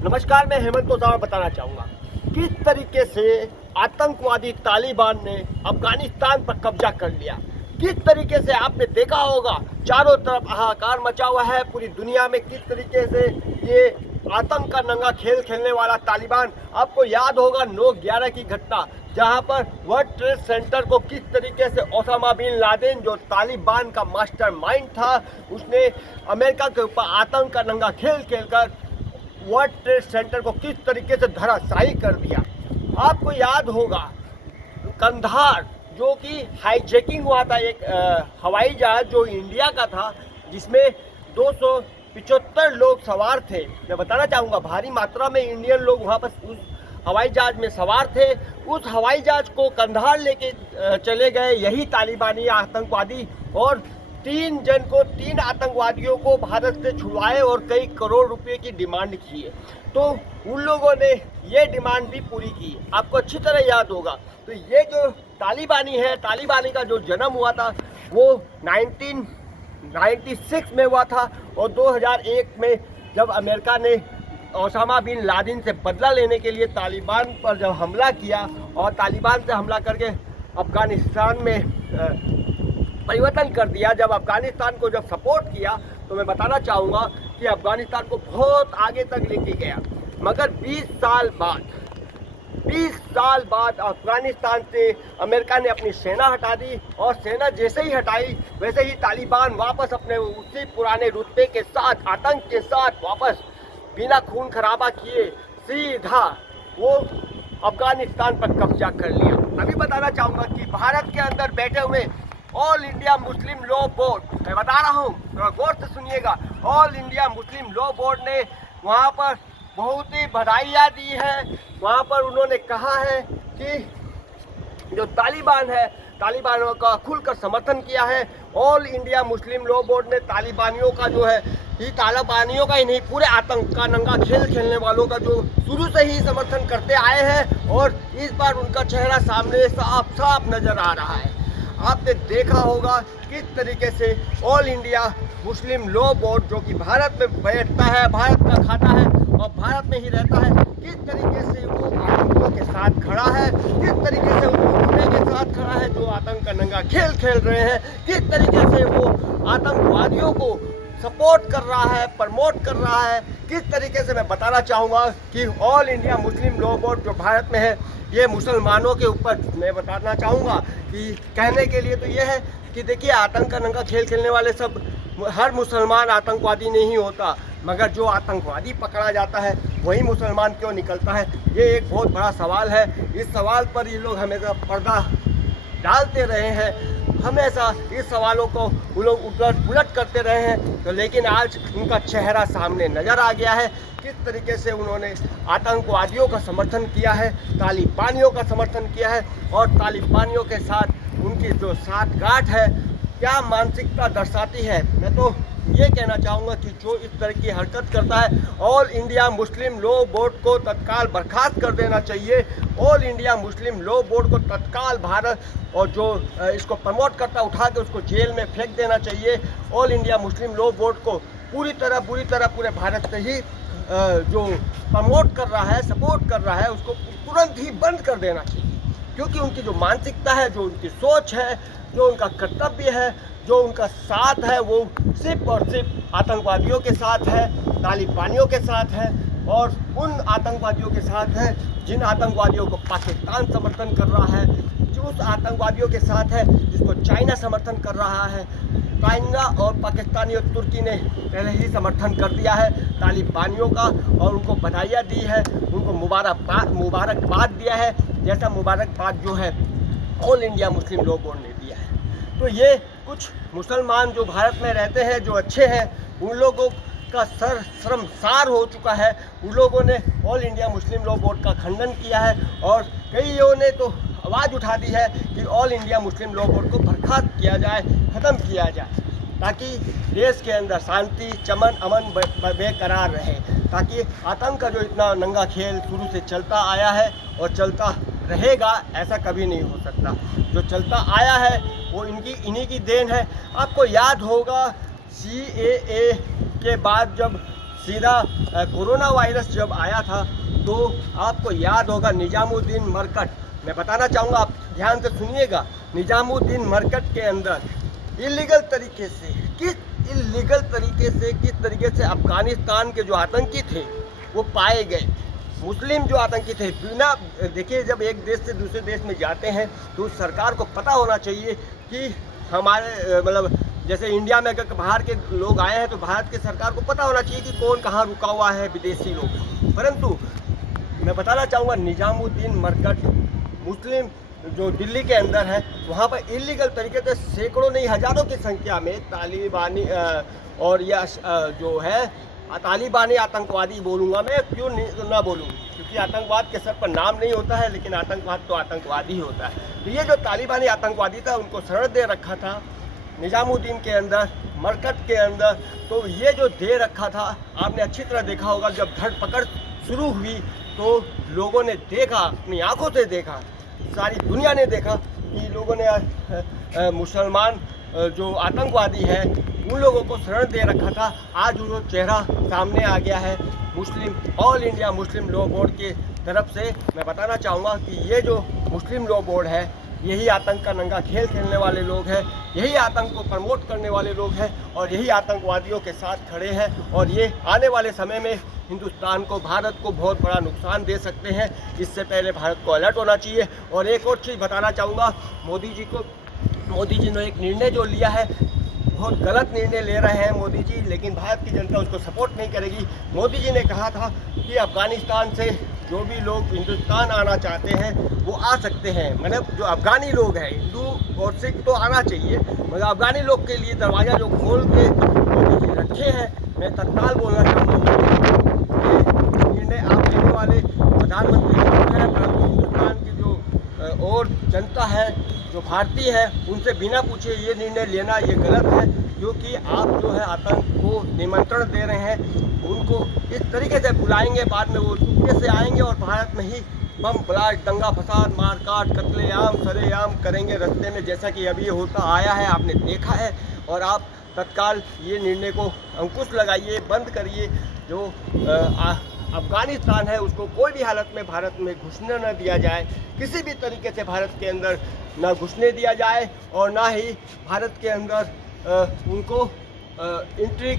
नमस्कार, मैं हेमंत ओझा बताना चाहूँगा किस तरीके से आतंकवादी तालिबान ने अफगानिस्तान पर कब्जा कर लिया। किस तरीके से आपने देखा होगा चारों तरफ हाहाकार मचा हुआ है पूरी दुनिया में। किस तरीके से ये आतंक का नंगा खेल खेलने वाला तालिबान, आपको याद होगा 9/11 की घटना, जहां पर वर्ल्ड ट्रेड सेंटर को किस तरीके से ओसामा बिन लादेन जो तालिबान का मास्टरमाइंड था, उसने अमेरिका के ऊपर आतंक का नंगा खेल खेलकर वर्ल्ड ट्रेड सेंटर को किस तरीके से धराशायी कर दिया। आपको याद होगा कंधार जो कि हाईजैकिंग हुआ था, एक हवाई जहाज जो इंडिया का था, जिसमें 275 लोग सवार थे। मैं बताना चाहूँगा भारी मात्रा में इंडियन लोग वहाँ पर उस हवाई जहाज में सवार थे। उस हवाई जहाज को कंधार लेके चले गए यही तालिबानी आतंकवादी, और 3 आतंकवादियों को भारत से छुड़वाए और कई करोड़ रुपए की डिमांड की है। तो उन लोगों ने ये डिमांड भी पूरी की, आपको अच्छी तरह याद होगा। तो ये जो तालिबानी है, तालिबानी का जो जन्म हुआ था वो 1996 में हुआ था, और 2001 में जब अमेरिका ने ओसामा बिन लादेन से बदला लेने के लिए तालिबान पर जब हमला किया और तालिबान से हमला करके अफगानिस्तान में परिवर्तन कर दिया, जब अफगानिस्तान को जब सपोर्ट किया, तो मैं बताना चाहूँगा कि अफगानिस्तान को बहुत आगे तक लेके गया। मगर 20 साल बाद अफगानिस्तान से अमेरिका ने अपनी सेना हटा दी, और सेना जैसे ही हटाई वैसे ही तालिबान वापस अपने उसी पुराने रुतबे के साथ, आतंक के साथ वापस बिना खून खराबा किए सीधा वो अफगानिस्तान पर कब्जा कर लिया। अभी बताना चाहूँगा कि भारत के अंदर बैठे हुए all India Muslim law board, मैं बता रहा हूँ, थोड़ा गौर से सुनिएगा, all India Muslim law board ने वहाँ पर बहुत ही बधाइयाँ दी है। वहाँ पर उन्होंने कहा है कि जो तालिबान है, तालिबानियों का खुलकर समर्थन किया है। All India Muslim law board ने तालिबानियों का जो है, ये तालिबानियों का ही नहीं, पूरे आतंक का नंगा खेल खेलने वालों का जो शुरू से ही समर्थन करते आए हैं, और इस बार उनका चेहरा सामने साफ साफ नजर आ रहा है। आपने देखा होगा किस तरीके से all India Muslim law board जो कि भारत में बैठता है, भारत का खाता है और भारत में ही रहता है, किस तरीके से वो आतंकियों के साथ खड़ा है, किस तरीके से उनके के साथ खड़ा है जो आतंक का नंगा खेल खेल रहे हैं, किस तरीके से वो आतंकवादियों को सपोर्ट कर रहा है, प्रमोट कर रहा है। किस तरीके से मैं बताना चाहूँगा कि all India Muslim law board जो भारत में है, ये मुसलमानों के ऊपर, मैं बताना चाहूँगा कि कहने के लिए तो ये है कि देखिए, आतंक का नंगा खेल खेलने वाले सब, हर मुसलमान आतंकवादी नहीं होता, मगर जो आतंकवादी पकड़ा जाता है वही मुसलमान क्यों निकलता है, ये एक बहुत बड़ा सवाल है। इस सवाल पर ये लोग हमेशा पर्दा डालते रहे हैं, हमेशा इस सवालों को वो लोग उलट करते रहे हैं। तो लेकिन आज उनका चेहरा सामने नज़र आ गया है, किस तरीके से उन्होंने आतंकवादियों का समर्थन किया है, तालिबानियों का समर्थन किया है, और तालिबानियों के साथ उनकी जो साठगांठ है, क्या मानसिकता दर्शाती है। मैं तो ये कहना चाहूँगा कि जो इस तरह की हरकत करता है, all India Muslim law board को तत्काल बर्खास्त कर देना चाहिए। All India Muslim law board को तत्काल भारत, और जो इसको प्रमोट करता उठा के उसको जेल में फेंक देना चाहिए। All India Muslim law board को बुरी तरह पूरे भारत से ही जो प्रमोट कर रहा है, सपोर्ट कर रहा है, उसको तुरंत ही बंद कर देना चाहिए। क्योंकि उनकी जो मानसिकता है, जो उनकी सोच है, जो उनका कर्तव्य है, जो उनका साथ है, वो सिर्फ और सिर्फ आतंकवादियों के साथ है, तालिबानियों के साथ है, और उन आतंकवादियों के साथ है जिन आतंकवादियों को पाकिस्तान समर्थन कर रहा है, जो उस आतंकवादियों के साथ है जिसको चाइना समर्थन कर रहा है। चाइना और पाकिस्तानी और तुर्की ने पहले ही समर्थन कर दिया है तालिबानियों का, और उनको बधाइयाँ दी है, उनको मुबारकबाद दिया है, जैसा मुबारकबाद जो है all India Muslim law board ने दिया है। तो ये कुछ मुसलमान जो भारत में रहते हैं, जो अच्छे हैं, उन लोगों का सर शर्मसार हो चुका है। उन लोगों ने all India Muslim law board का खंडन किया है, और कईयों ने तो आवाज़ उठा दी है कि all India Muslim law board को बर्खास्त किया जाए, ख़त्म किया जाए, ताकि देश के अंदर शांति, चमन, अमन बेकरार रहे, ताकि आतंक का जो इतना नंगा खेल शुरू से चलता आया है और चलता रहेगा, ऐसा कभी नहीं हो सकता। जो चलता आया है वो इन्हीं की देन है। आपको याद होगा CAA के बाद जब सीधा कोरोना वायरस जब आया था तो आपको याद होगा निजामुद्दीन मरकट, मैं बताना चाहूँगा, आप ध्यान से सुनिएगा। निजामुद्दीन मरकट के अंदर इलीगल तरीके से किस तरीके से अफ़गानिस्तान के जो आतंकी थे वो पाए गए। मुस्लिम जो आतंकी थे, बिना देखिए, जब एक देश से दूसरे देश में जाते हैं तो सरकार को पता होना चाहिए कि हमारे मतलब जैसे इंडिया में अगर बाहर के लोग आए हैं तो भारत की सरकार को पता होना चाहिए कि कौन कहाँ रुका हुआ है, विदेशी लोग। परंतु मैं बताना चाहूँगा निजामुद्दीन मरकट मुस्लिम जो दिल्ली के अंदर है, वहाँ पर इलीगल तरीके से सैकड़ों नहीं हज़ारों की संख्या में तालिबानी और या जो है तालिबानी आतंकवादी बोलूँगा मैं, क्यों ना बोलूँ, क्योंकि आतंकवाद के सर पर नाम नहीं होता है, लेकिन आतंकवाद तो आतंकवादी ही होता है। तो ये जो तालिबानी आतंकवादी था उनको शरण दे रखा था निजामुद्दीन के अंदर, मरकट के अंदर। तो ये जो दे रखा था, आपने अच्छी तरह देखा होगा, जब धरपकड़ शुरू हुई तो लोगों ने देखा, अपनी आंखों से देखा, सारी दुनिया ने देखा कि लोगों ने मुसलमान जो आतंकवादी है उन लोगों को शरण दे रखा था। आज वो चेहरा सामने आ गया है Muslim all India Muslim law board की तरफ से। मैं बताना चाहूँगा कि ये जो मुस्लिम लॉ बोर्ड है, यही आतंक का नंगा खेल खेलने वाले लोग हैं, यही आतंक को प्रमोट करने वाले लोग हैं और यही आतंकवादियों के साथ खड़े हैं। और ये आने वाले समय में हिंदुस्तान को, भारत को बहुत बड़ा नुकसान दे सकते हैं। इससे पहले भारत को अलर्ट होना चाहिए। और एक और चीज़ बताना चाहूँगा, मोदी जी ने एक निर्णय जो लिया है, बहुत गलत निर्णय ले रहे हैं मोदी जी, लेकिन भारत की जनता उसको सपोर्ट नहीं करेगी। मोदी जी ने कहा था कि अफ़गानिस्तान से जो भी लोग हिंदुस्तान आना चाहते हैं वो आ सकते हैं, मतलब जो अफ़गानी लोग हैं, हिंदू और सिख तो आना चाहिए, मगर अफ़गानी लोग के लिए दरवाज़ा जो खोल के मोदी जी रखे हैं। मैं तत्काल बोलना चाहूँगा ये निर्णय आप लेने वाले प्रधानमंत्री हैं, परंतु हिंदुस्तान की जो और जनता है, जो भारतीय है, उनसे बिना पूछे ये निर्णय लेना ये गलत है, क्योंकि आप जो है आतंक को निमंत्रण दे रहे हैं। उनको इस तरीके से बुलाएंगे, बाद में वो चुपके से आएंगे और भारत में ही बम ब्लास्ट, दंगा फसाद, मारकाट, कत्लेआम, सरेआम करेंगे रास्ते में, जैसा कि अभी ये होता आया है, आपने देखा है। और आप तत्काल ये निर्णय को अंकुश लगाइए, बंद करिए। जो अफ़गानिस्तान है उसको कोई भी हालत में भारत में घुसने न दिया जाए, किसी भी तरीके से भारत के अंदर ना घुसने दिया जाए और ना ही भारत के अंदर उनको एंट्री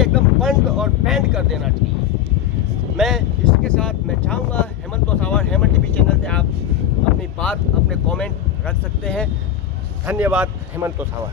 एकदम बंद और बैन कर देना चाहिए। मैं इसके साथ मैं चाहूँगा हेमंत वसावा, हेमंत टीवी चैनल से आप अपनी बात, अपने कमेंट रख सकते हैं। धन्यवाद हेमंत वसावा।